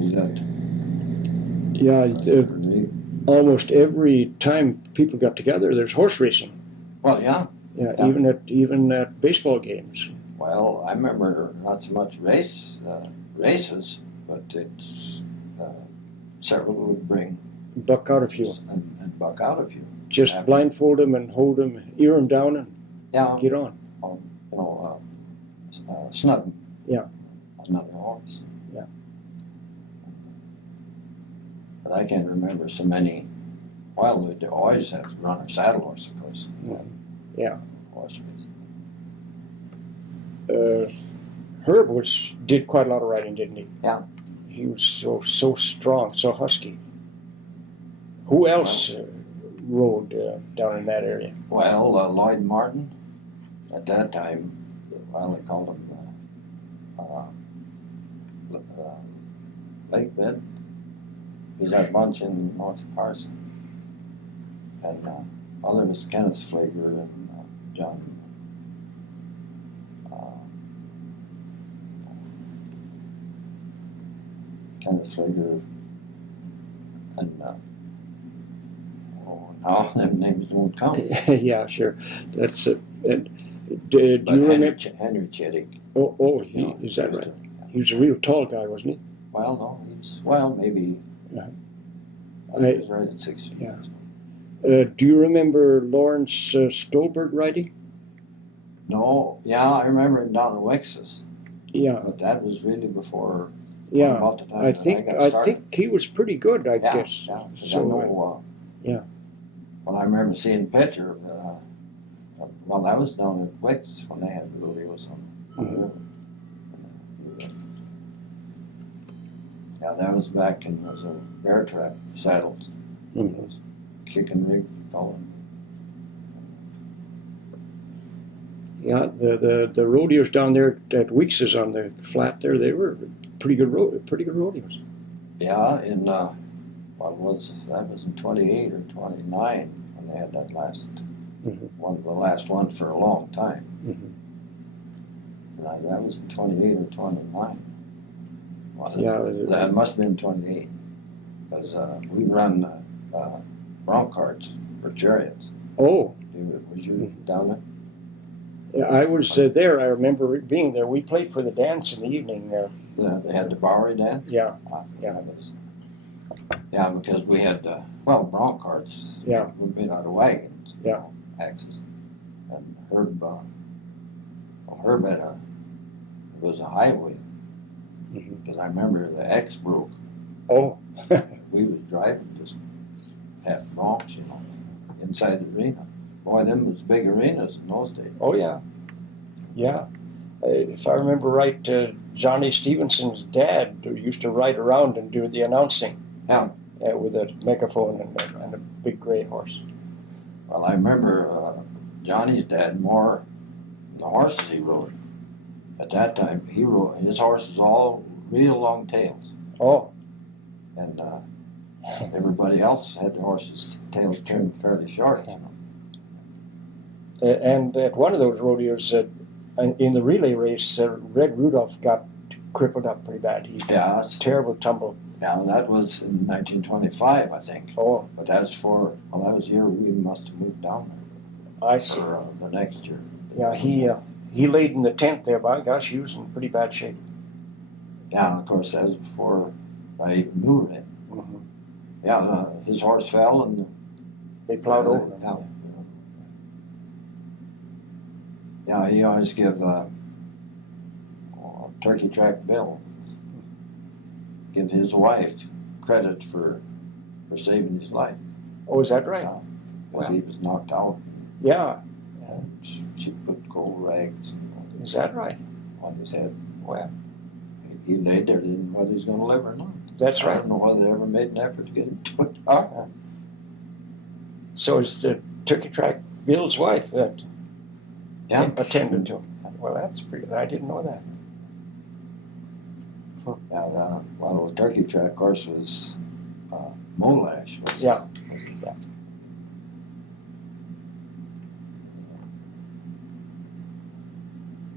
Is that Yeah, name? almost every time people got together, there's horse racing. Well, yeah. Yeah, Yeah. even at baseball games. Well, I remember not so much races, but it's several would bring Buck out a few. and buck out a few. Just After- blindfold them and hold them, ear them down, and Yeah, get on. you know, snub. Yeah. Another horse. Yeah. But I can't remember so many. Well, they always have to run a saddle horse, of course. Yeah. Horse race. Herb did quite a lot of riding, didn't he? Yeah. He was so strong, so husky. Who else rode down in that area? Well, Lloyd Martin, at that time, well, they called him Lake Bed. He's that bunch in north of Carson. And other was Kenneth Flager and John. Kenneth Flager and now them names don't come. Yeah, sure. That's it. Do you remember Henry Chittick? Oh, is that right? He was a real tall guy, wasn't he? Well, no, maybe. Yeah. He was right at 6 feet. Yeah. Do you remember Lawrence Stolberg riding? No, yeah, I remember him down in Wex's. Yeah. But that was really before. Yeah. About the time I think he was pretty good. I guess. Yeah. So, I know, yeah. Well, I remember seeing a picture of. Well, I was down at Wex when they had rodeos on the river. Yeah, that was back in those old bear trap saddles. Mm-hmm. Kicking rig going. Yeah, the rodeos down there at Weeks's on the flat there, they were pretty good rodeos. Yeah, in that was in 28 or 29 when they had that last one of the last ones for a long time. Mm-hmm. And that was in 28 or 29. Well, Yeah, that must have been 28 because we run bronc carts for chariots. Oh. Was you down there? Yeah, I was there. I remember being there. We played for the dance in the evening. They had the Bowery dance? Yeah. Yeah, because we had, bronc carts. Yeah. We made out of wagons. Yeah. Axes. And Herb had it was a highway. Because I remember the X broke. Oh. We was driving just half broncs, inside the arena. Boy, them was big arenas in those days. Oh, yeah. Yeah. If I remember right, Johnny Stevenson's dad used to ride around and do the announcing. Yeah. With a megaphone and a big gray horse. Well, I remember Johnny's dad more the horses he rode. At that time, his horses all real long tails. Oh. And everybody else had their horses' tails trimmed fairly short. And at one of those rodeos, in the relay race, Red Rudolph got crippled up pretty bad. He had a terrible tumble. Yeah, that was in 1925, I think. Oh. But that's that was the year we must have moved down there. I see. For the next year. Yeah, he laid in the tent there. By gosh, he was in pretty bad shape. Yeah, of course, that was before I even knew him. Mm-hmm. Yeah, his horse fell and they plowed over him. Yeah, he always give Turkey Track Bill, give his wife credit for saving his life. Oh, is that right? Because he was knocked out. Yeah. And she put gold rags. Is that right? On his head. Well, he laid there, didn't know whether he's going to live or not. That's right. I don't know whether they ever made an effort to get him to a doctor. So is the Turkey Track Bill's wife that attended to him? Well, that's pretty good. I didn't know that. Yeah, the Turkey Track course was Molash. Yeah.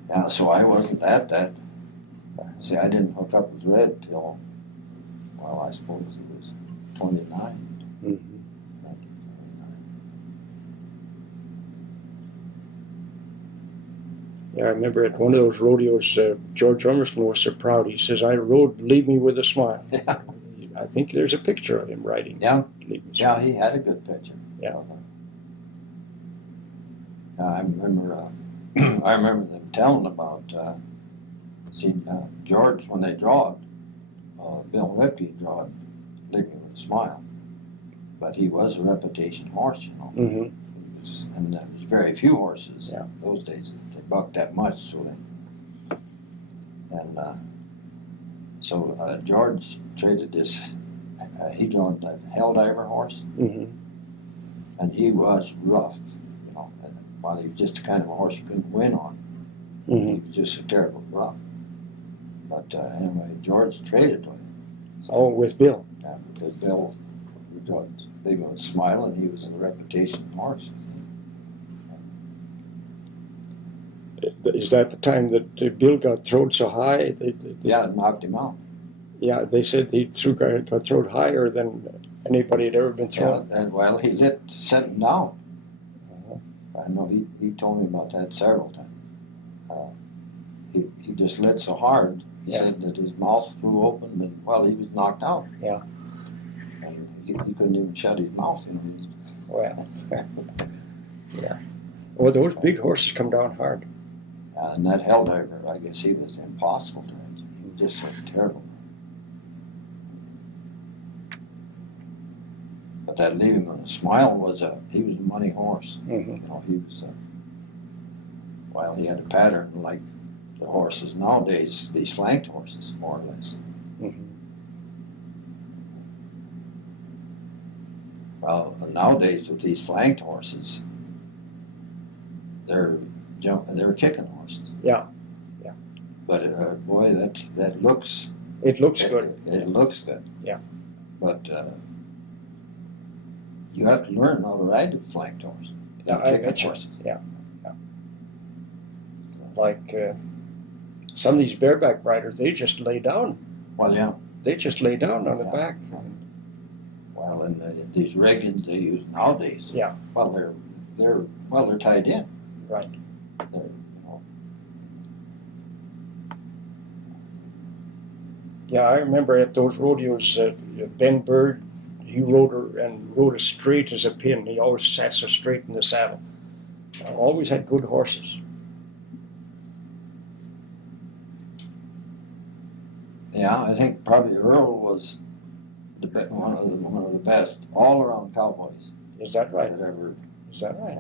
Yeah, so I wasn't at that. See, I didn't hook up with Red till suppose he was 29. Mm-hmm. Yeah, I remember at one of those rodeos, George Bruington was so proud. He says, "I rode, leave me with a smile." Yeah. I think there's a picture of him riding. Yeah. Leave me Yeah, he had a good picture. Yeah. I remember. I remember them telling about. George, when they drawed, Bill Lipke drawed "Leave Me with a Smile," but he was a reputation horse, you know. Mm-hmm. He was, and there was very few horses Yeah. those days. They bucked that much, so George traded this. He drew that Helldiver horse, Mm-hmm. and he was rough, you know. And while he was just the kind of a horse you couldn't win on, Mm-hmm. he was just a terrible rough. But anyway, George traded with him. Oh, with Bill. Yeah, because Bill, they would smile, and he was a reputation horse. Is that the time that Bill got thrown so high? Yeah, it knocked him out. Yeah, they said he got thrown higher than anybody had ever been thrown. Yeah, and well, he sent him down. Uh-huh. I know he told me about that several times. He just lit so hard. He said that his mouth flew open, and well, he was knocked out. Yeah. And he couldn't even shut his mouth. You know. Well, yeah. Well, those big horses come down hard. And that Helldiver, I guess he was impossible to hit. He was just so terrible. But that Leave Him with a Smile he was a money horse. Mm-hmm. You know, he was he had a pattern like the horses nowadays, these flanked horses, more or less. Mm-hmm. Well, nowadays with these flanked horses, they're kicking horses. Yeah, yeah. But boy, that looks. It looks good. It looks good. Yeah. But you have to learn how to ride the flanked horse. Yeah, I kicking bet you. horses. Yeah, yeah. Like some of these bareback riders, they just lay down. Well, yeah. They just lay down on the back. Well, and these riggings they use nowadays. Yeah. Well, they're tied in. Right. They're, Yeah, I remember at those rodeos, Ben Bird, he rode as straight as a pin. He always sat so straight in the saddle. Always had good horses. Yeah, I think probably Earl was one of the best all-around cowboys. Is that right? That ever. Is that right?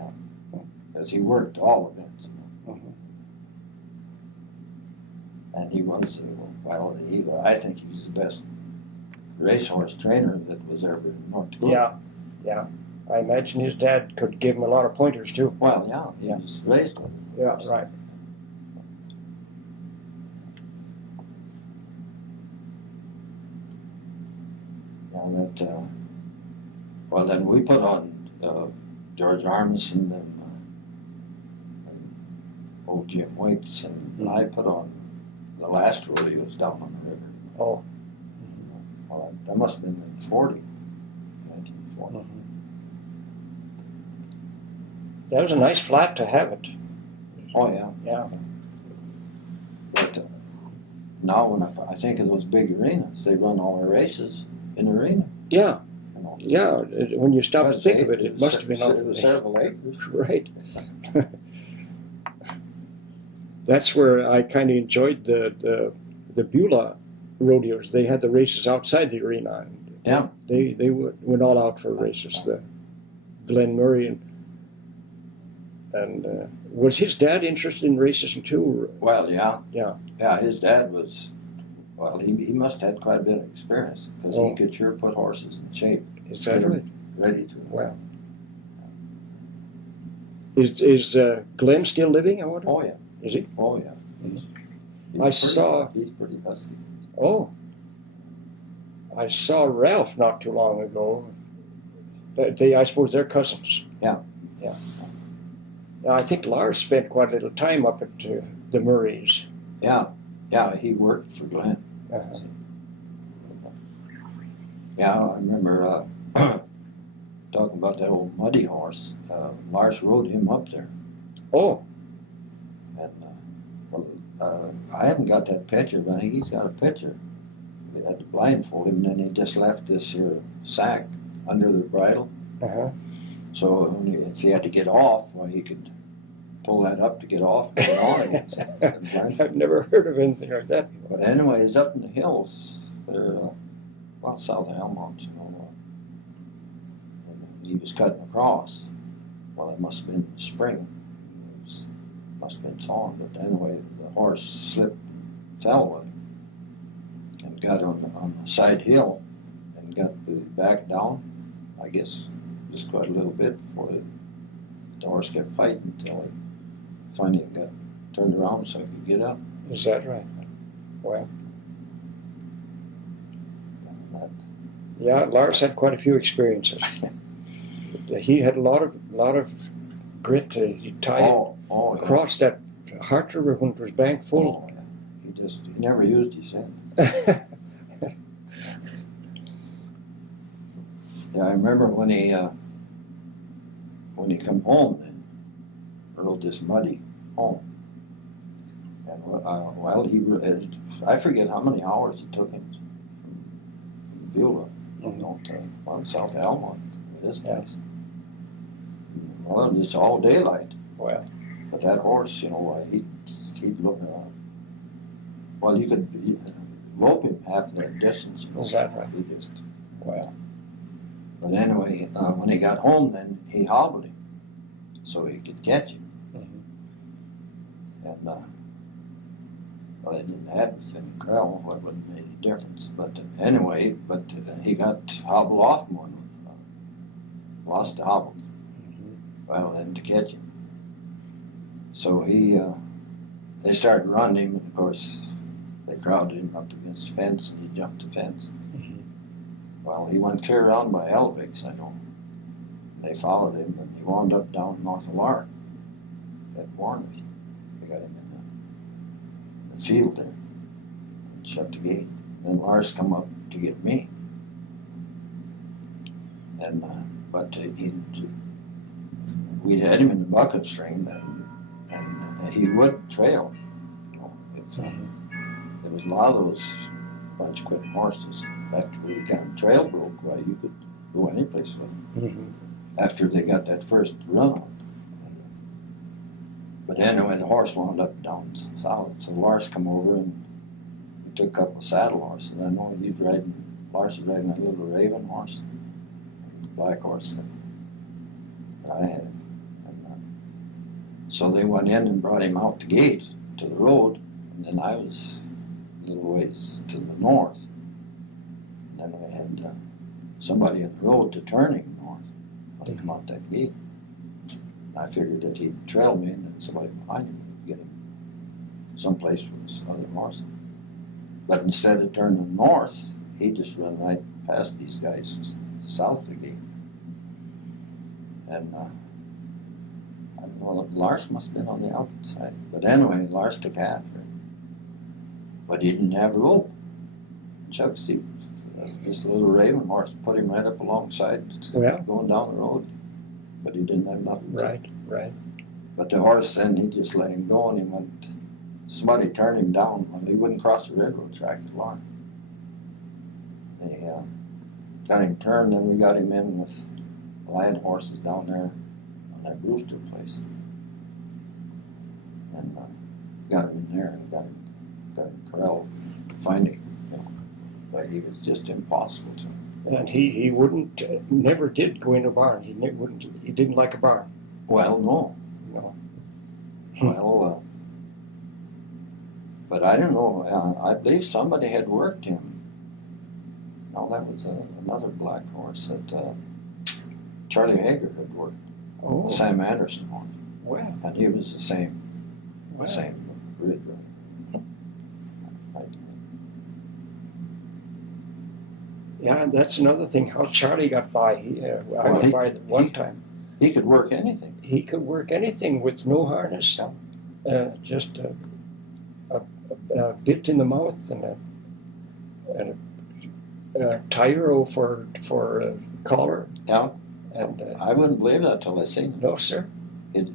Because he worked all events. Mm-hmm. And he was, I think he was the best racehorse trainer that was ever in North Dakota. Yeah. I imagine his dad could give him a lot of pointers too. Well, he was raised with it. Yeah, right. Yeah, then we put on George Armisen and old Jim Wicks, and I put on the last rodeos down on the river. Oh. Well, that must have been in 1940. Mm-hmm. That was a nice flat to have it. Oh, yeah. Yeah. But now when I think of those big arenas, they run all their races in the arena. Yeah. You know. Yeah. When you stop to think of it, it must have been all. It was several acres. Right. That's where I kind of enjoyed the Beulah rodeos. They had the races outside the arena. Yeah. They went all out for races. The Glenn Murray and was his dad interested in racing too? Well, yeah. Yeah. Yeah, his dad was. Well, he must have had quite a bit of experience because he could sure put horses in shape. Is that right? Ready to. Wow. Is Glenn still living? I wonder. Oh yeah. Is he? Oh yeah. He's pretty husky. Oh. I saw Ralph not too long ago. I suppose they're cousins. Yeah. Yeah. Now, I think Lars spent quite a little time up at the Murrays. Yeah. Yeah, he worked for Glenn. Uh-huh. Yeah, I remember talking about that old muddy horse. Lars rode him up there. Oh, And I haven't got that picture, but I think he's got a picture. They had to blindfold him, and then he just left this here sack under the bridle. uh-huh. So if he had to get off, well, he could pull that up to get off and get on again. I've never heard of anything like that. But anyways, up in the hills, they're well south of Helmont, you know. And he was cutting across. Well, it must have been spring. Must have been thawing, but anyway, the horse slipped, fell with him, and got on the side hill, and got the back down. I guess just quite a little bit before the horse kept fighting until he finally got turned around so he could get up. Is that right? Well, yeah, Lars had quite a few experiences. He had a lot of grit. He tied across that Hart River when it was bank full. Oh, yeah. He never used his head. Yeah, I remember when he come home and rode this muddy home. And well, I forget how many hours it took him from Beulah, you know, to South Almont, his place. Well, it's all daylight. Well, but that horse, you know, he'd look. Well, you could rope him half that distance. You know, is that right? He just. Well. But anyway, when he got home, then he hobbled him so he could catch him. Mm-hmm. And well, it didn't have any corral, well, it wouldn't make any difference. But anyway, he got hobbled off one, lost the hobble. Mm-hmm. Well, then to catch him. So they started running him, and of course, they crowded him up against the fence, and he jumped the fence. Mm-hmm. Well, he went clear around by Elvick's, I know. They followed him, and he wound up down north of Lark at Warner's. They got him in the field there and shut the gate. Then Lars come up to get me. And we'd had him in the bucket stream, and he would trail. You know, if there was a lot of those bunch quitting horses. After we kind of trail broke, well, you could go any place with them. Mm-hmm. After they got that first run on. But anyway, the horse wound up down south. So Lars come over and we took a couple of saddle horses. And I know Lars was riding that little Raven horse, black horse that I had. And, so they went in and brought him out the gate to the road, and then I was a little ways to the north. And then we had somebody on the road to turn him north when he come out that gate. And I figured that he'd trail me and then somebody behind him would get him someplace with his other horse. But instead of turning north, he just ran right past these guys south of the gate. And I don't know, Lars must have been on the outside. But anyway, Lars took after him. But he didn't have a rope. Chuck, see, this little Raven horse put him right up alongside going down the road. But he didn't have nothing. Right. But the horse then, he just let him go, and he went, somebody turned him down. Well, he wouldn't cross the railroad track as long. They got him turned, then we got him in with lion horses down there on that rooster place. And got him in there and got him corralled finally. You know. But he was just impossible to. And he wouldn't, never did go in a barn. He didn't like a barn. Well, no. Well, but I don't know. I believe somebody had worked him. No, that was another black horse that Charlie Hager had worked. Oh. Sam Anderson on. Well. And he was the same. Well. Same breed. Yeah, that's another thing. How Charlie got by. I went by one time. He could work anything. He could work anything with no harness. Just a bit in the mouth and a Tyro for collar. Yeah. And I wouldn't believe that till I seen it. no, sir. It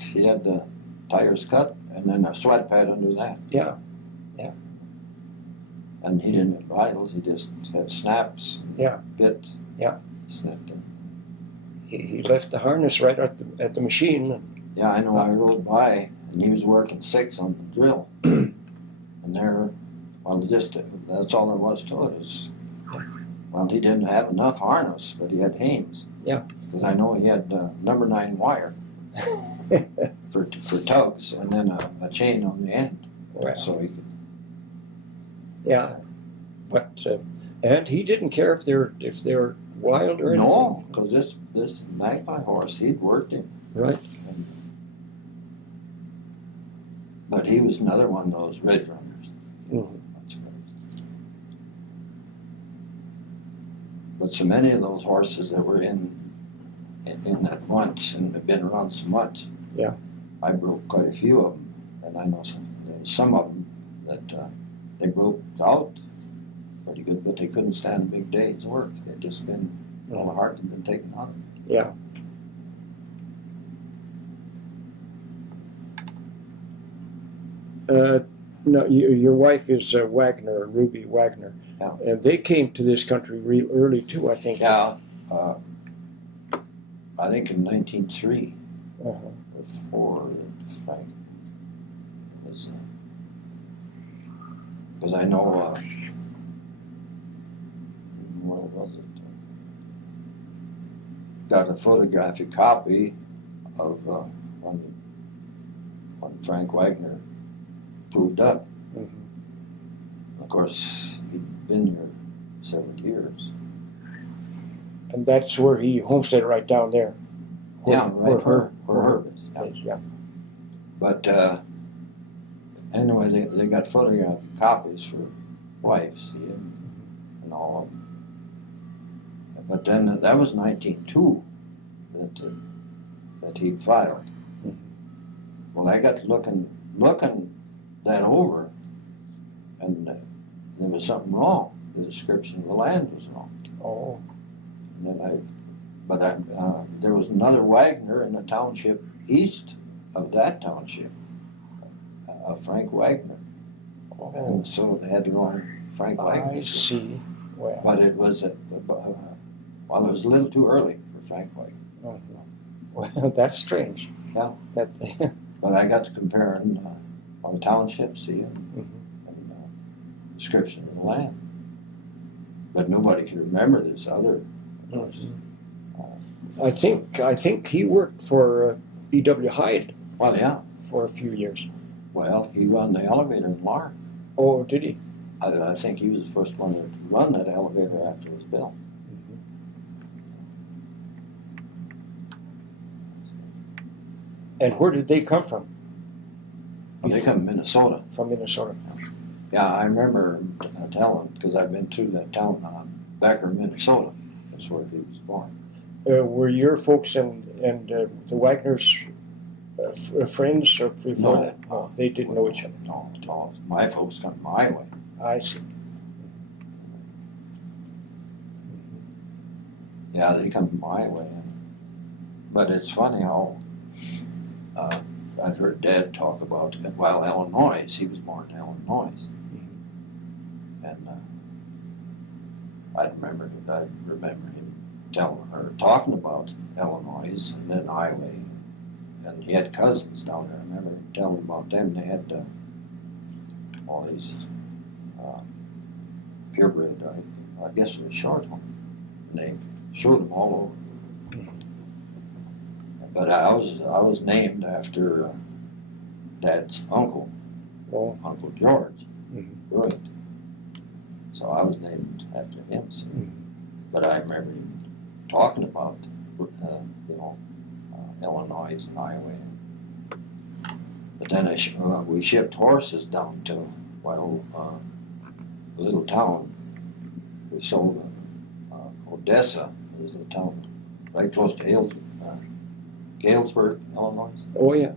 he had the tires cut and then a sweat pad under that. Yeah. And he didn't have bridles, he just had snaps. Yeah. Bits. Yeah. Snapped in. He left the harness right at the machine. Yeah, I know. I rode by and he was working 6 on the drill. And there, well, that's all there was to it. Well, he didn't have enough harness, but he had Haynes. Yeah. Because I know he had number 9 wire for tugs and then a chain on the end. Wow. So he could. Yeah, but and he didn't care if they're wild or anything. No, because this Magpie horse, he'd worked him. Right. But he was another one of those red runners. Mm-hmm. But so many of those horses that were in that once and have been around so much. Yeah. I broke quite a few of them, and I know some of them that they broke out pretty good, but they couldn't stand big days' work. They'd just been all the heart had been taken out of them. Yeah. No, your wife is Wagner, Ruby Wagner, Yeah. and they came to this country real early too, I think. Yeah, I think in 1903, before Frank was, because I know, what was it? Got a photographic copy of when Frank Wagner proved up. Mm-hmm. Of course, he'd been here several years. And that's where he homesteaded right down there. Yeah, right where Herb is. Yeah. Yeah. But anyway, they got photograph copies for wives and all of them. But then that was 1902 that he'd filed. Mm-hmm. Well, I got looking that over, and there was something wrong. The description of the land was wrong. Oh. And then there was another Wagner in the township east of that township, Frank Wagner. Oh. And so they had their own Frank Wagner. I see. Well. But it was it was a little too early for Frank Wagner. Well, that's strange. Yeah. That. But I got to comparing our township, see, and description of the land. But nobody could remember this other. I think he worked for E.W. Hyde. Well, yeah. For a few years. Well, he run the elevator in Lark. Oh, did he? I think he was the first one to run that elevator after it was built. And where did they come from? Well, they come from Minnesota. From Minnesota. Yeah, I remember telling, because I've been to that town, Becker, Minnesota. That's where he was born. Were your folks and the Wagners friends or before No. that? No, they didn't know each other. No, at all. My folks come my way. I see. Yeah, they come my way. But it's funny how I've heard Dad talk about, well, Illinois. He was born in Illinois. And I remember him talking about Illinois and then Iowa. And he had cousins down there. I remember him telling about them. They had all these purebred, I guess it was short one. And they showed them all over. But I was named after Dad's uncle, Uncle George Bruington. So I was named after him. So. But I remember him talking about, Illinois and Iowa. But then we shipped horses down to a little town. We sold Odessa. It was a town right close to Galesburg, Illinois. Oh yeah.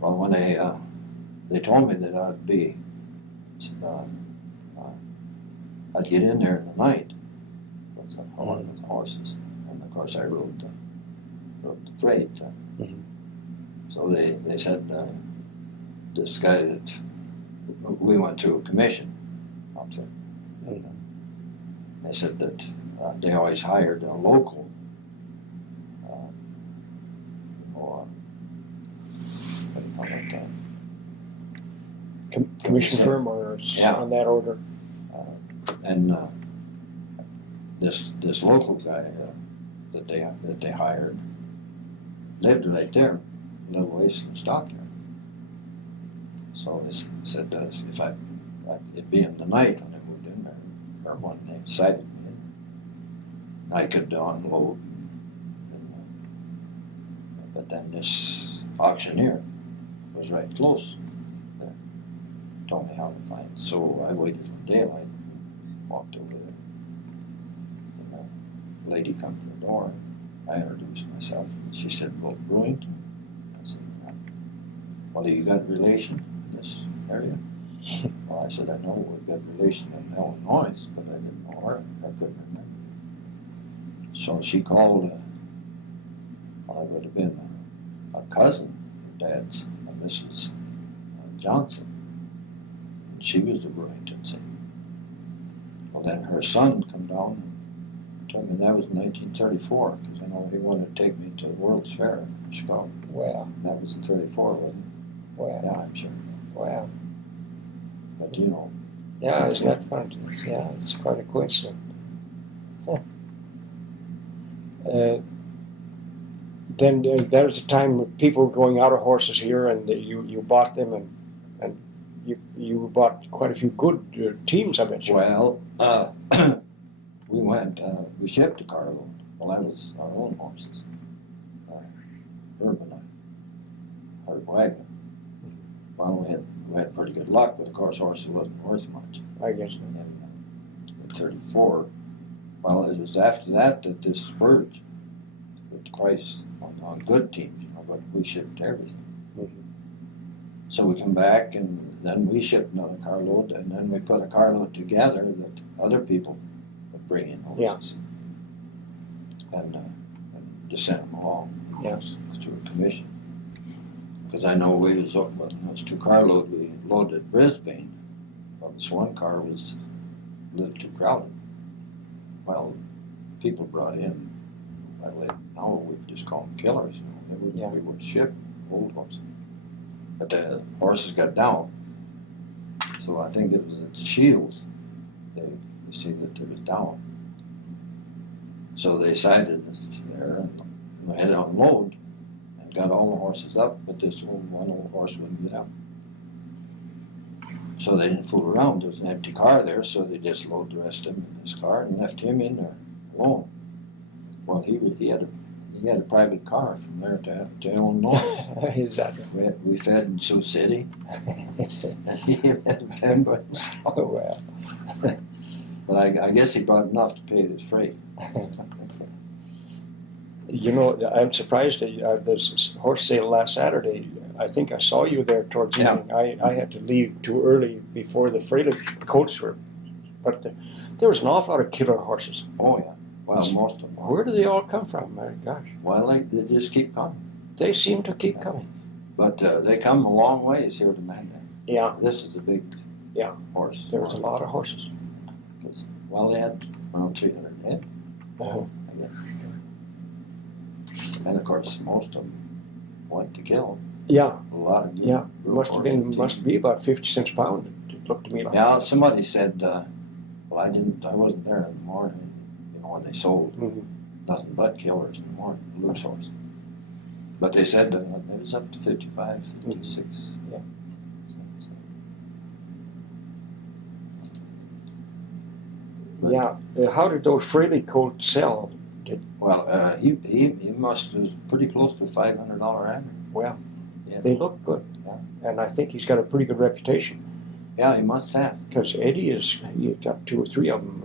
Well, when they told me that I'd be I'd get in there in the night with the horses, and of course I rode the freight. So they said this guy that we went through a commission outfit, and they said that they always hired a local. What do you call it? Commission firm or on that order. And this local guy that they hired lived right there, a little ways from the stockyard. So they said if it'd be in the night when they moved in there, or when they sighted me in, I could unload. But then this auctioneer was right close. Told me how to find it. So I waited till daylight, walked over there, and a lady come to the door. I introduced myself. She said, "Well, Bruington." I said, "Well, you got relation in this area?" Well, I said, "I know we've got relation in Illinois, but I didn't know her. I couldn't remember." So she called, well, I would have been a cousin of Dad's, Mrs. Johnson. She was the Bruington. Well, then her son come down and told me that was in 1934, because I know he wanted to take me to the World's Fair in Chicago. Wow. That was in 34, wasn't it? Wow. Yeah, I'm sure. Wow. But you know. Yeah, isn't that fun? Yeah, it's quite a coincidence. Huh. Then there was a time when people were going out of horses here, and you bought them, and you bought quite a few good teams, I bet you. Well, we shipped a carload. Well, that was our own horses. Herb and I hired wagon. Well, we had pretty good luck, but of course horses wasn't worth much. I guess. In 34, well, it was after that this spurge with the price on good teams, but we shipped everything. So we come back, and then we shipped another carload, and then we put a carload together that other people would bring in horses. Yeah. And just sent them along. Yes. Through a commission. Because I know we was up with those two carloads we loaded at Brisbane. Well, this one car was a little too crowded. Well, people brought in, now we just call them killers. We would ship old horses. But the horses got down. So I think it was at Shields. They see that it was down. So they sighted us there, and we had to unload and got all the horses up, but this one old horse wouldn't get up. So they didn't fool around. There was an empty car there, so they just loaded the rest of him in this car and left him in there alone. Well, he had a private car from there to Illinois. Is that right? We fed in Sioux City. He had to fend by himself. Oh, well. But I guess he bought enough to pay his freight. You know, I'm surprised at this horse sale last Saturday. I think I saw you there towards the evening. I had to leave too early before the freighted coats were. But there was an awful lot of killer horses. Oh, yeah. Well, most of them. Where do they all come from? My gosh. Well, they just keep coming. They seem to keep coming. But they come a long ways here to Mandan. Yeah. This is a big horse. There was a lot of horses. Well, they had around 300 head. Uh-huh. And of course, most of them went to kill. Yeah. A lot of must be about 50 cents a pound. It looked to me like. Yeah, somebody said, well, I wasn't there in the morning, when they sold. Nothing but killers in the morning, loose horses. But they said it was up to 55, 56. Yeah. Yeah. How did those Fraley coats sell? Well, he was pretty close to $500 average. Well, yeah. They look good. Yeah. And I think he's got a pretty good reputation. Yeah, he must have. Because he's got 2 or 3 of them.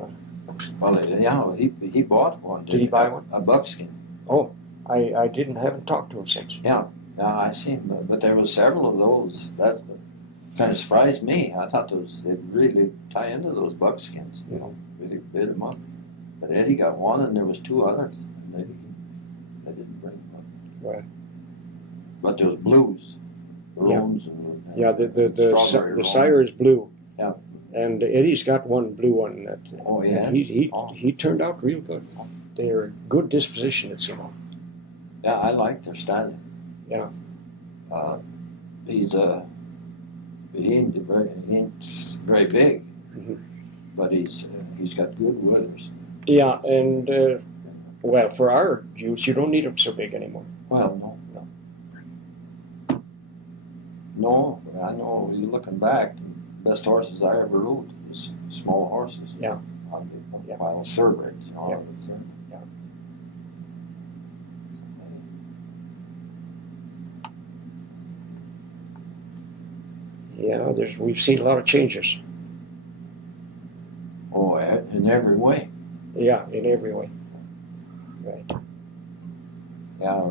Well, yeah, he bought one. Did he buy one? A buckskin. Oh, I haven't talked to him since. Yeah, I seen him, but there was several of those. kind of surprised me. I thought they'd really tie into those buckskins, really bid them up. But Eddie got one, and there was two others. And they didn't bring them up. Right. But those blues, the roans and the sire is blue. Yeah. And Eddie's got one blue one. That, oh yeah. He turned out real good. They're a good disposition, it's Yeah, I like their standing. Yeah. He ain't very big, but he's got good withers. Yeah, and well, for our use, you don't need them so big anymore. Well, no. I know. You're looking back, the best horses I ever rode was small horses. Yeah. Well, thoroughbreds, Yeah. Yeah, we've seen a lot of changes. Oh, in every way. Yeah, in every way. Right. Yeah,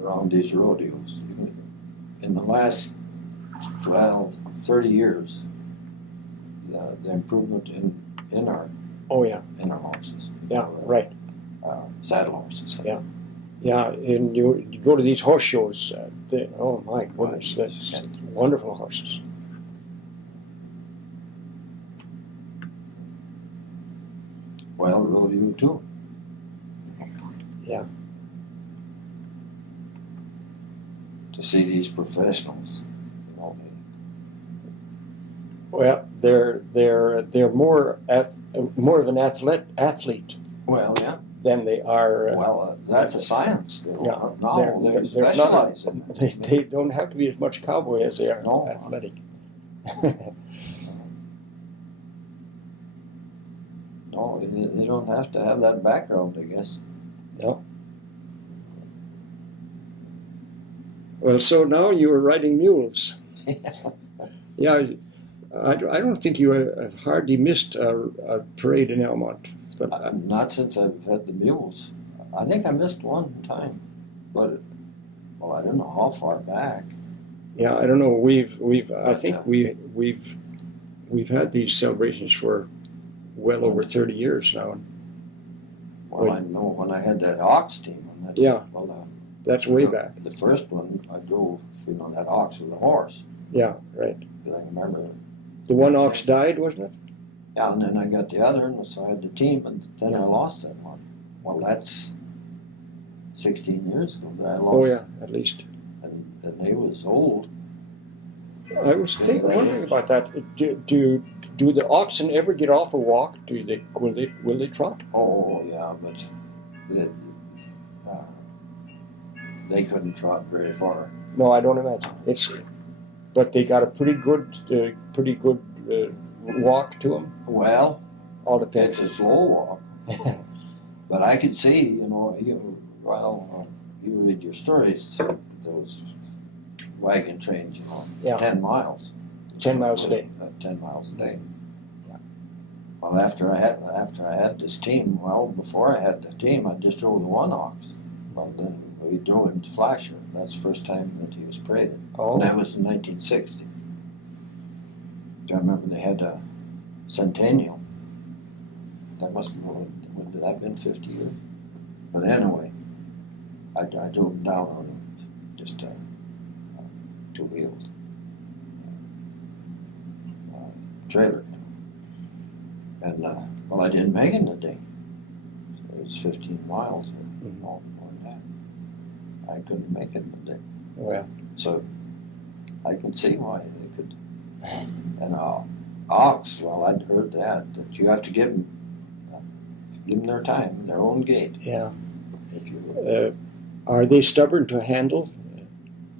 around these rodeos, in the last 30 years, the improvement in our horses. Yeah, right. Saddle horses. Yeah, and you go to these horse shows. Oh my goodness, that's wonderful horses. Well, rodeo too. Yeah. To see these professionals, Well, they're more of an athlete. Well, yeah. Than they are. That's a science. Yeah. Now they specialize in it. They don't have to be as much cowboy as they are athletic. No, they don't have to have that background, I guess. No. Well, so now you are riding mules. Yeah, I don't think you have hardly missed a parade in Elmont. Not since I've had the mules. I think I missed one time, but I don't know how far back. Yeah, I don't know. I think we've had these celebrations for well over 30 years now. Well, I know when I had that ox team. That's way back. The first one I drove, that ox was a horse. Yeah, right. I remember. The one ox died, wasn't it? Yeah, and then I got the other, and so I had the team, and then I lost that one. Well, that's 16 years ago that I lost. Oh yeah, at least. And they was old. I was wondering about that. Do the oxen ever get off a walk? Will they trot? Oh yeah, but they couldn't trot very far. No, I don't imagine. But they got a pretty good walk to them. Well, all depends. It's a slow walk. But I could see, you read your stories, those wagon trains, 10 miles. 10 miles a day. 10 miles a day. Yeah. Well, after I had this team, before I had the team, I just drove the one ox. Well, then we drove him to Flasher. That's the first time that he was paraded. Oh. And that was in 1960. I remember they had a centennial. That must have been 50 years. But anyway, I drove him down on just two-wheeled trailer. And, I didn't make it in a day. So it was 15 miles or more than that. I couldn't make it in a day. Well. So I can see why they could. And ox, I'd heard that you have to give them their time, their own gait. Yeah. Are they stubborn to handle?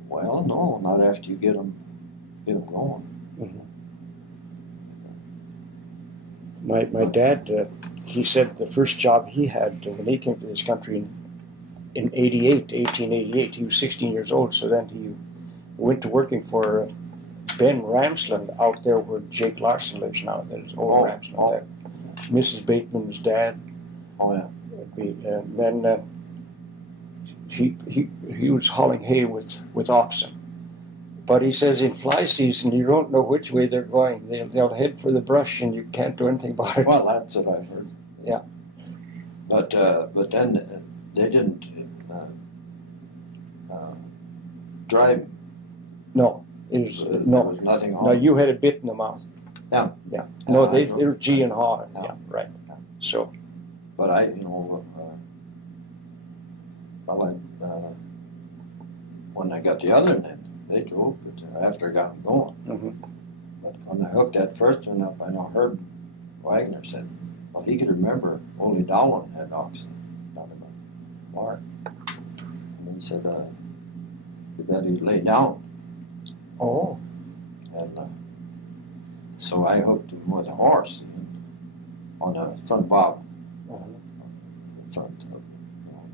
Well, no, not after you get them going. Mm-hmm. My dad, he said the first job he had when he came to this country in 1888, he was 16 years old, so then he went to working for Ben Ramsland out there where Jake Larson lives now. There's old Ramsland there. Mrs. Bateman's dad. Oh yeah. And then he was hauling hay with oxen. But he says in fly season, you don't know which way they're going. They'll head for the brush, and you can't do anything about it. Well, that's what I've heard. Yeah. But then they didn't drive. No, it was no. There was nothing on. No, you had a bit in the mouth. Yeah. Yeah. No, they were G and haw. Yeah, right. Yeah. So. But when I got the other net, they drove it after I got them going. Mm-hmm. But when I hooked that first one up, I know Herb Wagner said, well, he could remember only Dowling had oxen down in the park. And he said, you bet he'd lay down. Oh. And so I hooked him with a horse on the front bob. Front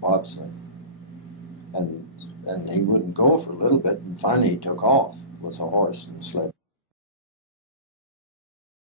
bob's thing. And he wouldn't go for a little bit, and finally he took off with the horse and the sled.